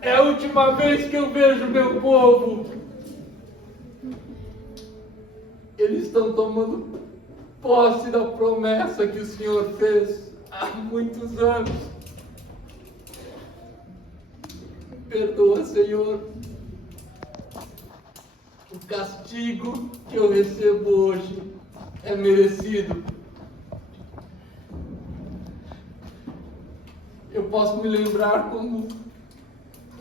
É a última vez que eu vejo meu povo. Eles estão tomando posse da promessa que o Senhor fez há muitos anos. Perdoa, Senhor, o castigo que eu recebo hoje é merecido. Eu posso me lembrar como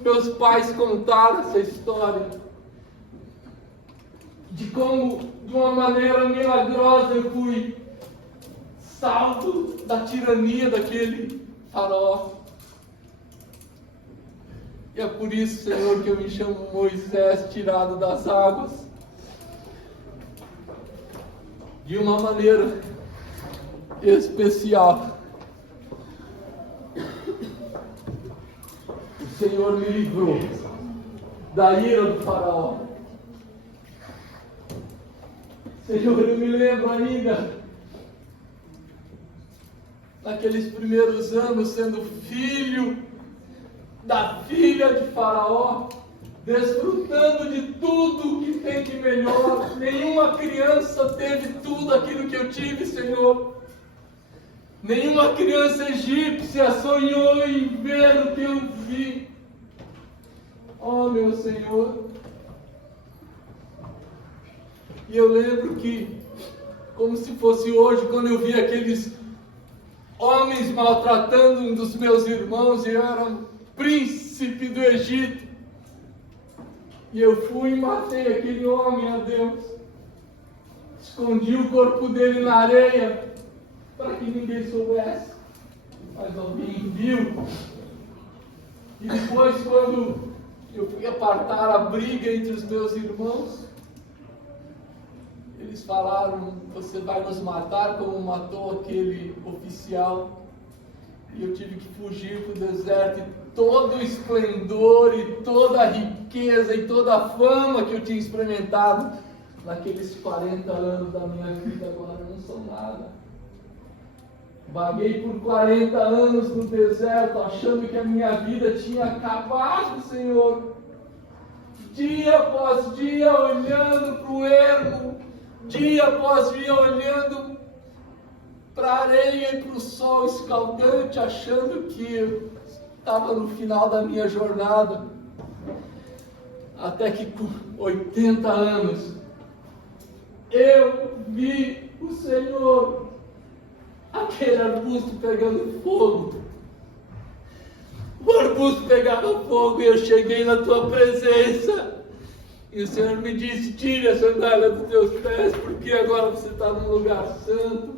meus pais contaram essa história, de como, de uma maneira milagrosa, eu fui salvo da tirania daquele faraó. E é por isso, Senhor, que eu me chamo Moisés, tirado das águas. De uma maneira especial. O Senhor me livrou da ira do faraó. Senhor, eu me lembro ainda, naqueles primeiros anos, sendo filho da filha de Faraó, desfrutando de tudo que tem de melhor. Nenhuma criança teve tudo aquilo que eu tive, Senhor. Nenhuma criança egípcia sonhou em ver o que eu vi. Oh, meu Senhor. E eu lembro que, como se fosse hoje, quando eu vi aqueles homens maltratando um dos meus irmãos, e eu era um príncipe do Egito, e eu fui e matei aquele homem, a Deus, escondi o corpo dele na areia, para que ninguém soubesse, mas alguém viu. E depois, quando eu fui apartar a briga entre os meus irmãos, eles falaram: você vai nos matar como matou aquele oficial. E eu tive que fugir para o deserto, e todo o esplendor, e toda a riqueza, e toda a fama que eu tinha experimentado naqueles 40 anos da minha vida, agora não são nada. Vaguei por 40 anos no deserto, achando que a minha vida tinha acabado, Senhor. Dia após dia, olhando para o ermo, dia após dia, olhando para a areia e para o sol escaldante, achando que eu estava no final da minha jornada. Até que com 80 anos, eu vi o Senhor, aquele arbusto pegando fogo. O arbusto pegava fogo e eu cheguei na tua presença. E o Senhor me disse: tire a sandália dos teus pés, porque agora você está num lugar santo.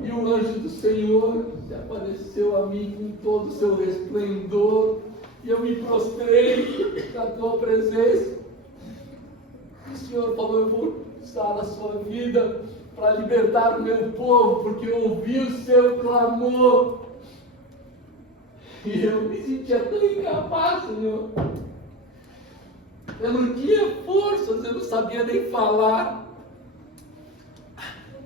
E o anjo do Senhor se apareceu a mim com todo o seu resplendor. E eu me prostrei na tua presença. E o Senhor falou: eu vou estar na sua vida para libertar o meu povo, porque eu ouvi o seu clamor. E eu me sentia tão incapaz, Senhor. Eu não tinha forças, eu não sabia nem falar.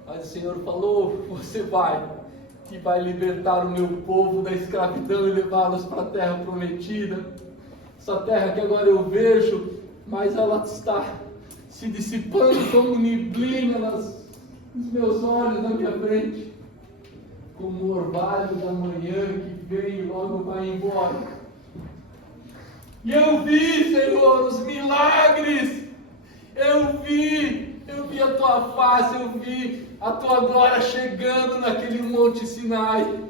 Mas o Senhor falou: você vai, e vai libertar o meu povo da escravidão e levá-los para a terra prometida. Essa terra que agora eu vejo, mas ela está se dissipando como neblina nos meus olhos, na minha frente, como o orvalho da manhã que vem e logo vai embora. E eu vi, Senhor, os milagres. Eu vi a tua face, eu vi a tua glória chegando naquele monte Sinai.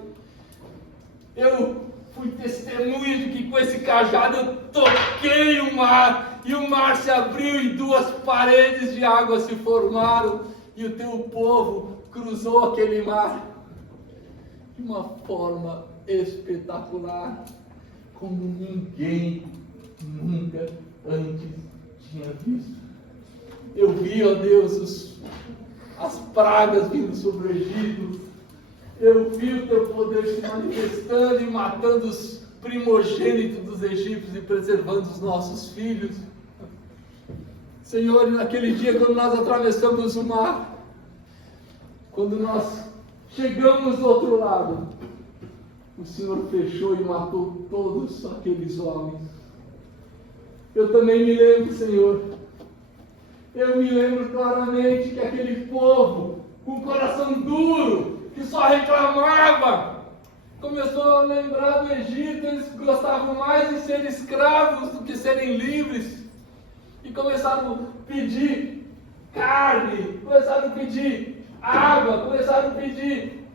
Eu fui testemunha de que com esse cajado eu toquei o mar, e o mar se abriu e duas paredes de água se formaram, e o teu povo cruzou aquele mar de uma forma espetacular, como ninguém nunca antes tinha visto. Eu vi, ó Deus, as pragas vindo sobre o Egito. Eu vi o teu poder se manifestando e matando os primogênitos dos egípcios e preservando os nossos filhos. Senhor, naquele dia quando nós atravessamos o mar, quando nós chegamos do outro lado, o Senhor fechou e matou todos aqueles homens. Eu também me lembro, Senhor, eu me lembro claramente que aquele povo, com o coração duro, que só reclamava, começou a lembrar do Egito. Eles gostavam mais de ser escravos do que serem livres, e começaram a pedir carne, começaram a pedir água, começaram a pedir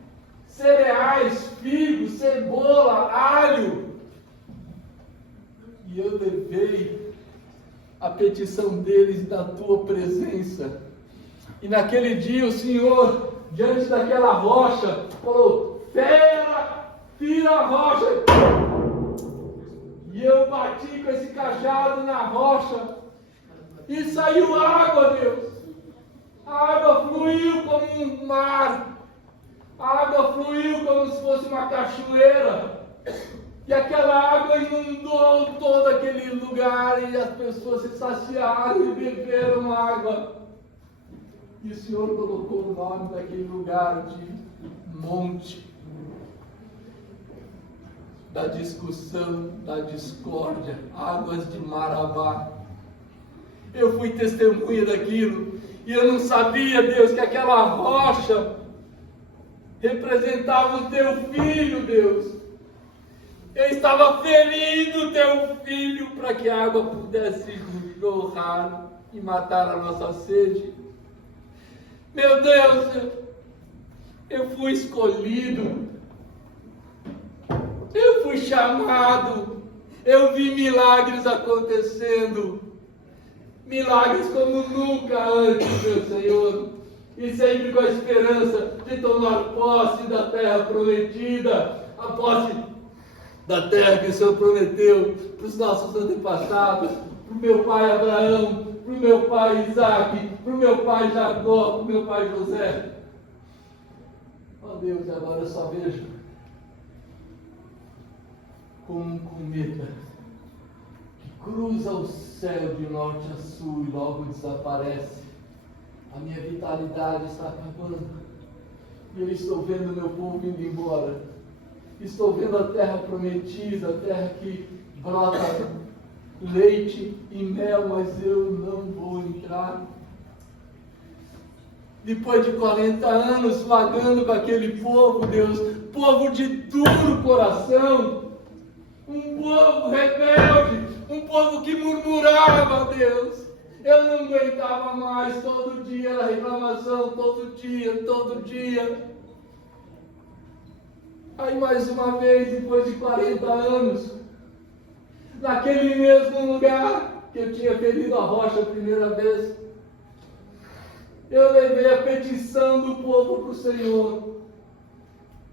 cereais, figos, cebola, alho. E eu levei a petição deles na tua presença. E naquele dia o Senhor, diante daquela rocha, falou: tira a rocha. E eu bati com esse cajado na rocha e saiu água, Deus. A água fluiu como um mar. A água fluiu como se fosse uma cachoeira. E aquela água inundou todo aquele lugar, e as pessoas se saciaram e beberam água. E o Senhor colocou o nome daquele lugar de Monte da discussão, da discórdia, águas de Marabá. Eu fui testemunha daquilo, e eu não sabia, Deus, que aquela rocha representava o teu filho, Deus. Eu estava ferindo o teu filho para que a água pudesse jorrar e matar a nossa sede. Meu Deus, eu fui escolhido, eu fui chamado, eu vi milagres acontecendo, milagres como nunca antes, meu Senhor, e sempre com a esperança de tomar posse da terra prometida, a posse da terra que o Senhor prometeu para os nossos antepassados, para o meu pai Abraão, para o meu pai Isaac, para o meu pai Jacó, para o meu pai José. Oh Deus, agora eu só vejo como um cometa que cruza o céu de norte a sul e logo desaparece. A minha vitalidade está acabando, e eu estou vendo meu povo indo embora. Estou vendo a terra prometida, a terra que brota leite e mel, mas eu não vou entrar. Depois de 40 anos vagando com aquele povo, Deus, povo de duro coração, um povo rebelde, um povo que murmurava, Deus. Eu não aguentava mais, todo dia era reclamação, todo dia. Aí mais uma vez, depois de 40 anos, naquele mesmo lugar que eu tinha ferido a rocha a primeira vez, eu levei a petição do povo para o Senhor.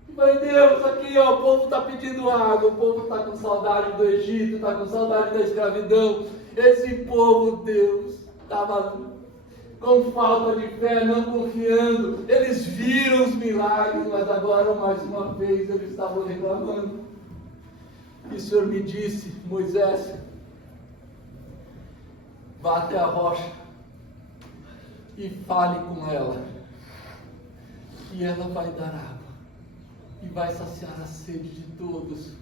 E falei: Deus, aqui ó, o povo está pedindo água, o povo está com saudade do Egito, está com saudade da escravidão. Esse povo, Deus, estava com falta de fé, não confiando. Eles viram os milagres, mas agora mais uma vez eles estavam reclamando. E o Senhor me disse: Moisés, vá até a rocha e fale com ela, e ela vai dar água e vai saciar a sede de todos.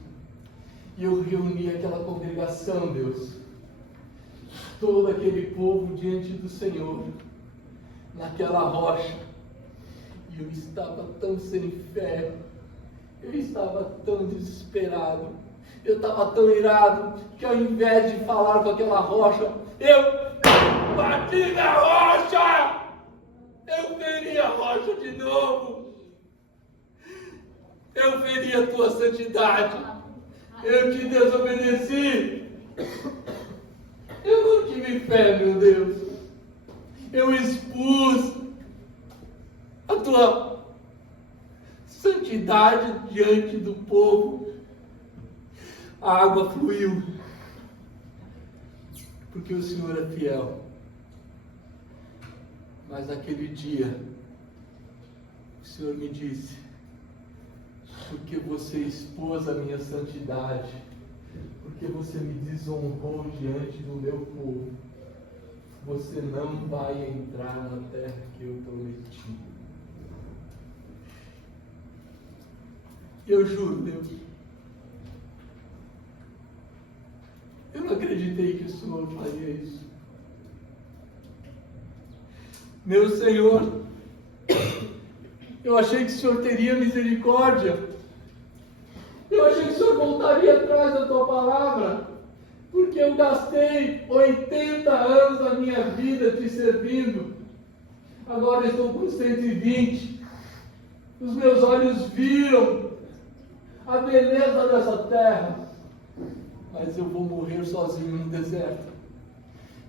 E eu reuni aquela congregação, Deus, todo aquele povo diante do Senhor, naquela rocha, e eu estava tão sem fé, eu estava tão desesperado, eu estava tão irado, que ao invés de falar com aquela rocha, eu bati na rocha, eu feri a rocha de novo, eu feri a tua santidade, eu te desobedeci, eu não tive fé, meu Deus, eu expus a tua santidade diante do povo. A água fluiu, porque o Senhor é fiel. Mas naquele dia, o Senhor me disse: porque você expôs a minha santidade, porque você me desonrou diante do meu povo, você não vai entrar na terra que eu prometi. Eu juro, Deus, Eu não acreditei que o Senhor faria isso. Meu Senhor, eu achei que o Senhor teria misericórdia. Eu achei que o Senhor voltaria atrás da tua palavra, porque eu gastei 80 anos da minha vida te servindo. Agora estou com 120. Os meus olhos viram a beleza dessa terra, mas eu vou morrer sozinho no deserto.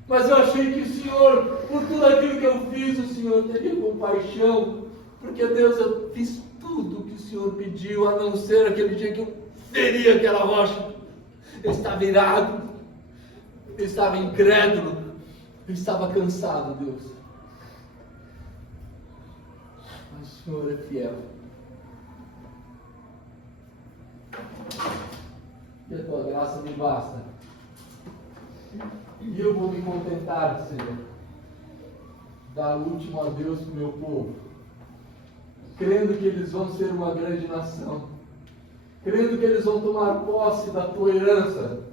Mas eu achei que o Senhor, por tudo aquilo que eu fiz, o Senhor teria compaixão, porque Deus, eu fiz tudo o que o Senhor pediu, a não ser aquele dia que eu teria aquela rocha. Eu estava irado, eu estava incrédulo, eu estava cansado, Deus. Mas o Senhor é fiel. E a tua graça me basta. E eu vou me contentar, Senhor, dar o último adeus para o meu povo, crendo que eles vão ser uma grande nação, crendo que eles vão tomar posse da tua herança,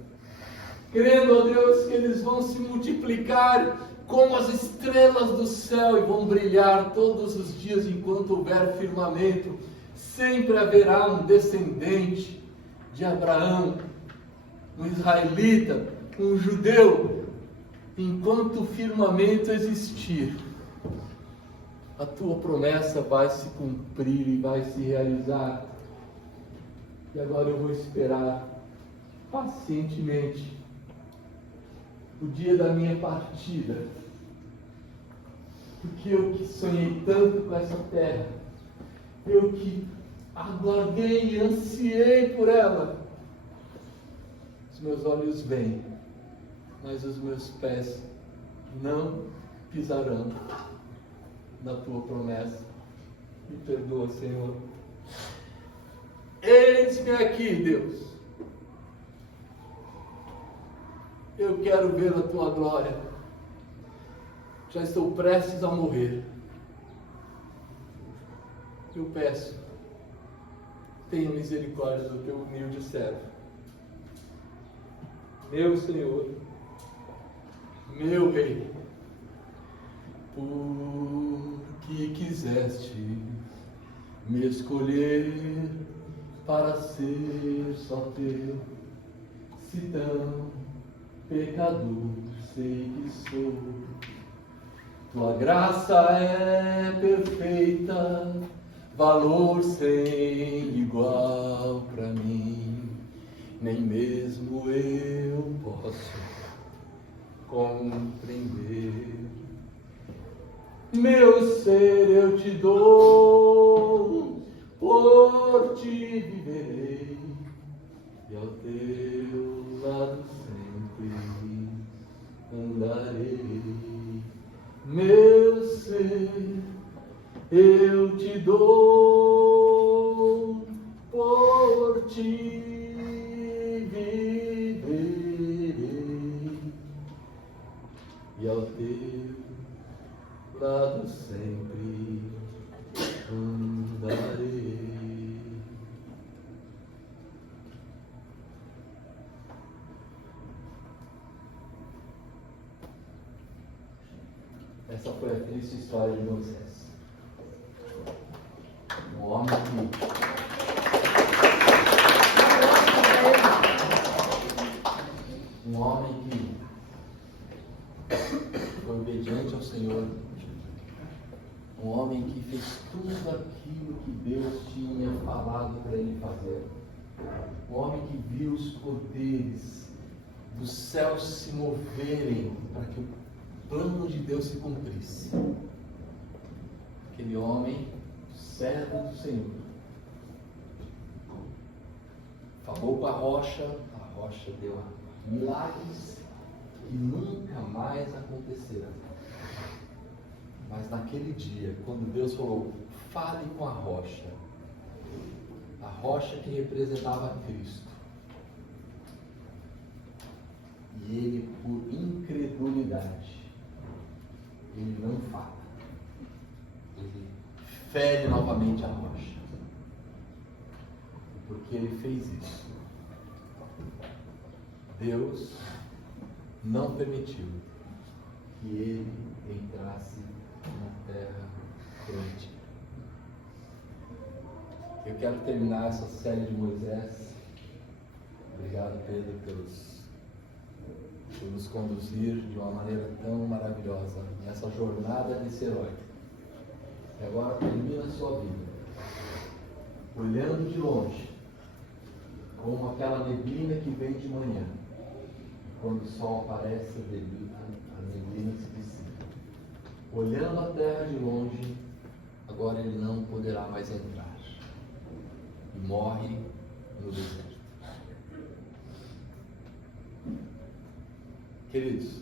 crendo, ó Deus, que eles vão se multiplicar como as estrelas do céu e vão brilhar todos os dias enquanto houver firmamento. Sempre haverá um descendente de Abraão, um israelita, um judeu. Enquanto o firmamento existir, a tua promessa vai se cumprir e vai se realizar. E agora eu vou esperar pacientemente o dia da minha partida, porque eu que sonhei tanto com essa terra, eu que aguardei e ansiei por ela, os meus olhos veem, mas os meus pés não pisarão na tua promessa. Me perdoa, Senhor. Eis-me aqui, Deus. Eu quero ver a tua glória. Já estou prestes a morrer. Eu peço, tenha misericórdia do teu humilde servo. Meu Senhor, meu Rei, porque quiseste me escolher para ser só teu, se tão pecador sei que sou. Tua graça é perfeita, valor sem igual para mim, nem mesmo eu posso compreender. Meu ser eu te dou, por ti viverei, e ao teu lado sempre andarei. Meu ser eu te dou, por ti viverei, e ao teu lado sempre andarei. Essa foi a triste história de Moisés. Um homem que foi obediente ao Senhor. Um homem que fez tudo aquilo que Deus tinha falado para ele fazer. Um homem que viu os poderes dos céus se moverem para que o plano de Deus se cumprisse. Aquele homem, servo do Senhor, falou com a rocha deu milagres que nunca mais aconteceram. Mas naquele dia, quando Deus falou, fale com a rocha que representava Cristo, e ele, por incredulidade, ele não fala, ele fere novamente a rocha. E porque ele fez isso, Deus não permitiu que ele entrasse na terra prometida. Eu quero terminar essa série de Moisés. Obrigado, Pedro, por nos conduzir de uma maneira tão maravilhosa nessa jornada desse herói. E agora termina a sua vida olhando de longe, como aquela neblina que vem de manhã. Quando o sol aparece, a neblina se dissipa. Olhando a terra de longe, agora ele não poderá mais entrar. E morre no deserto. Queridos,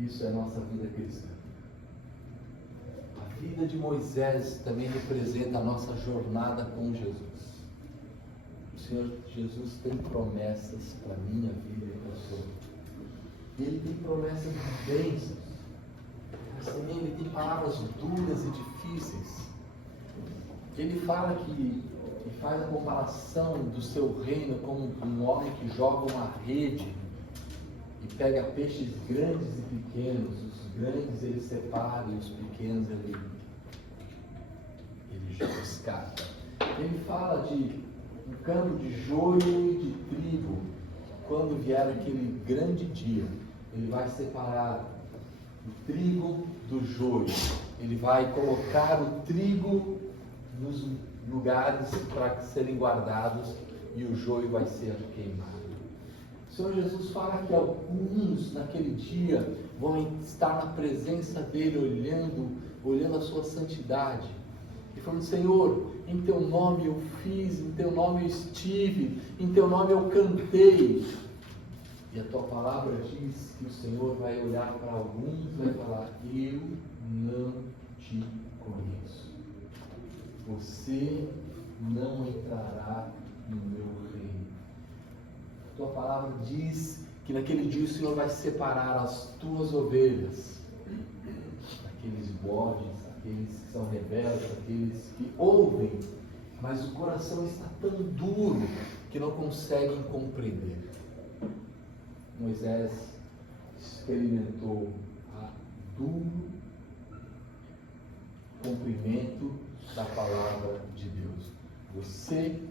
isso é a nossa vida cristã. A vida de Moisés também representa a nossa jornada com Jesus. O Senhor Jesus tem promessas para a minha vida e para a sua. Ele tem promessas de bênçãos, mas também ele tem palavras duras e difíceis. Ele fala que faz a comparação do seu reino como um homem que joga uma rede e pega peixes grandes e pequenos. Os grandes ele separa e os pequenos ele descarta. Ele fala de um campo de joio e de trigo. Quando vier aquele grande dia, ele vai separar o trigo do joio. Ele vai colocar o trigo nos lugares para serem guardados e o joio vai ser queimado. O Senhor Jesus fala que alguns naquele dia vão estar na presença dele, olhando a sua santidade e falando: Senhor, em teu nome eu fiz, em teu nome eu estive, em teu nome eu cantei. E a tua palavra diz que o Senhor vai olhar para alguns e vai falar: eu não te conheço. Você não entrará no meu reino. A tua palavra diz que naquele dia o Senhor vai separar as tuas ovelhas daqueles bodes, aqueles que são rebeldes, aqueles que ouvem, mas o coração está tão duro que não conseguem compreender. Moisés experimentou a duro cumprimento da palavra de Deus. Você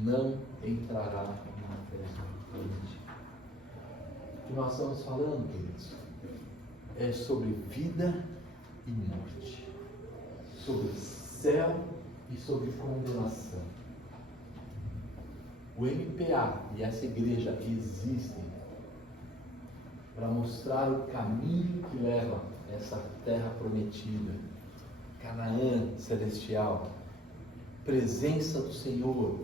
não entrará na terra prometida. O que nós estamos falando, queridos, é sobre vida e morte, sobre céu e sobre condenação. O MPA e essa igreja existem para mostrar o caminho que leva a essa terra prometida, Canaã celestial, presença do Senhor,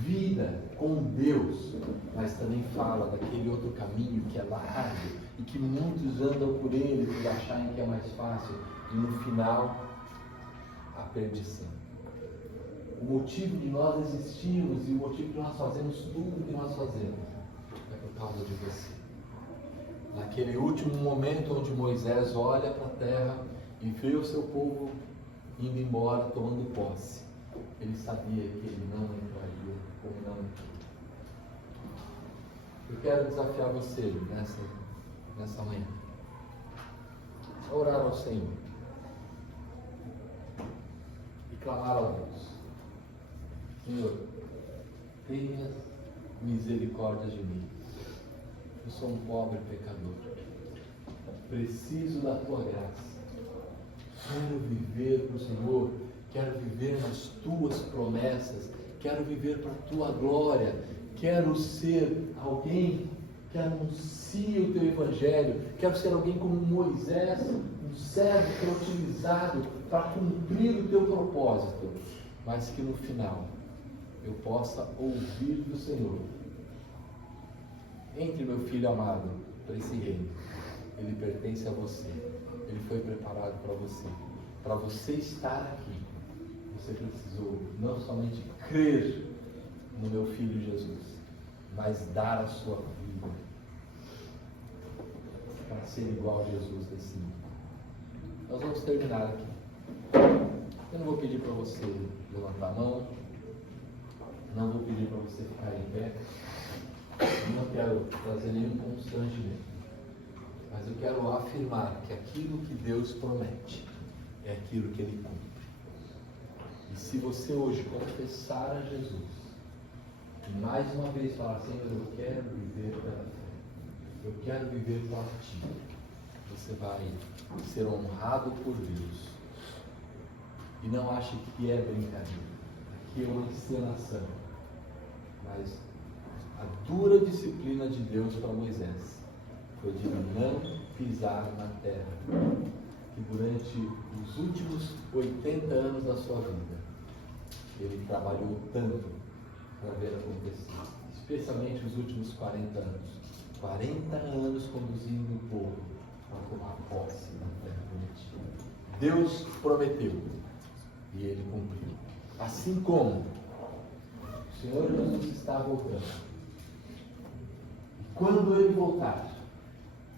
vida com Deus, mas também fala daquele outro caminho que é largo e que muitos andam por ele por acharem que é mais fácil e no final a perdição. O motivo de nós existirmos e o motivo de nós fazemos tudo o que nós fazemos é por causa de você. Naquele último momento onde Moisés olha para a terra e vê o seu povo indo embora, tomando posse, ele sabia que ele não entraria como não entrou. Eu quero desafiar você nessa manhã a orar ao Senhor e clamar a Deus: Senhor, tenha misericórdia de mim. Eu sou um pobre pecador, preciso da tua graça. Quero viver para o Senhor, quero viver nas tuas promessas, quero viver para a tua glória, quero ser alguém que anuncia o teu evangelho, quero ser alguém como Moisés, um servo que é utilizado para cumprir o teu propósito, mas que no final eu possa ouvir do Senhor: entre, meu filho amado, para esse reino. Ele pertence a você. Ele foi preparado para você. Para você estar aqui, você precisou não somente crer no meu Filho Jesus, mas dar a sua vida para ser igual a Jesus desse mundo. Nós vamos terminar aqui. Eu não vou pedir para você levantar a mão, não vou pedir para você ficar em pé. Não quero trazer nenhum constrangimento, mas eu quero afirmar que aquilo que Deus promete é aquilo que Ele cumpre. E se você hoje confessar a Jesus, e mais uma vez falar, Senhor, eu quero viver pela fé, eu quero viver por Ti, você vai ser honrado por Deus. E não ache que é brincadeira, aqui é uma encenação, mas a dura disciplina de Deus para Moisés foi de não pisar na terra, que durante os últimos 80 anos da sua vida, ele trabalhou tanto para ver acontecer, especialmente os últimos 40 anos. 40 anos conduzindo o povo para tomar posse da terra prometida. Deus prometeu e Ele cumpriu. Assim como o Senhor Jesus está voltando. E quando Ele voltar,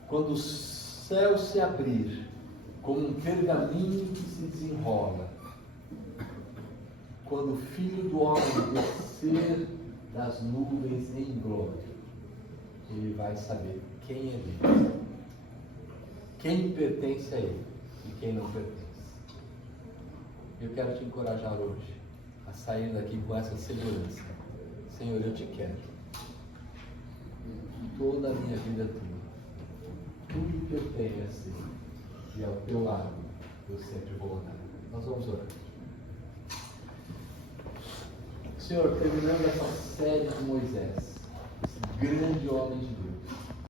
quando o céu se abrir, como um pergaminho que se desenrola, quando o Filho do Homem descer das nuvens em glória, Ele vai saber quem é Deus, quem pertence a Ele e quem não pertence. Eu quero te encorajar hoje a sair daqui com essa segurança. Senhor, eu te quero. Toda a minha vida é tua. Tudo que eu tenho é seu. E ao teu lado eu sempre vou andar. Nós vamos orar. Senhor, terminando essa série de Moisés, esse grande homem de